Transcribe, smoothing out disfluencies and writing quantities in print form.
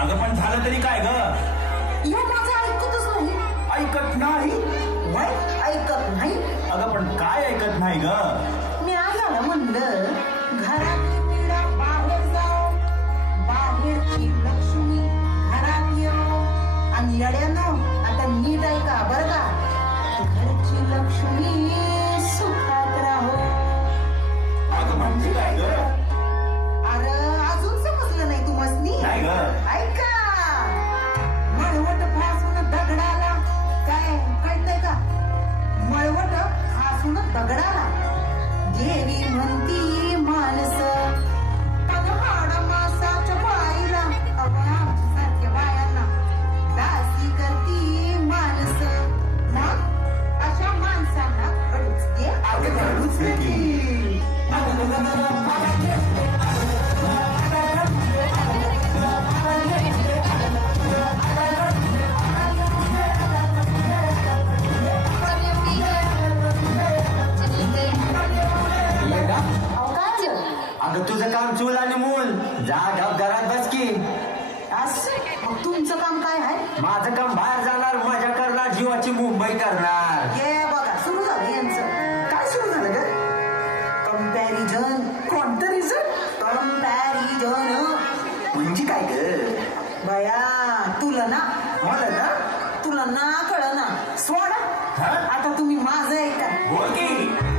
अगं पण झालं तरी काय ग? या माझं ऐकतच नाही. ऐकत नाही? नाही ऐकत नाही. अगं पण काय ऐकत नाही ग? मी आल्याला म्हणलं घरातली पिढा बाहेर जाओ, बाहेरची लक्ष्मी घरात येऊ. आणि येड्यानं आता नीट ऐका बरं का, घरची लक्ष्मी सुखात राहो. अगं म्हणजे काय ग? अरे अजून समजलं नाही तुम्हासनी? नाही ग. ऐका, मळवट फासून दगडाला, काय कळतंय का? मळवट फासून दगडाला देवी म्हणती माणस, पगहाड मासाच्या बाईला, आमच्यासारख्या बायांना दासी करती माणस. मग अशा माणसांना कडूच दे. अगं कडूच दे की. अगं तुझं काम चूल आणि मूल, जा ढब घरात बस की. असं मग तुमचं काम काय आहे? माझं काम बाहेर जाणार, मजा करणार, जीवाची मुंबई करणार. हे बघा सुरू झालं यांचं. काय सुरू झालं ग? कंपॅरिझन. कोणतं रिझन? कंपॅरिझन म्हणजे काय ग? बया तुलना. मला ना तुला ना कळ ना सोडा. आता तुम्ही माझं ऐका. बोल की.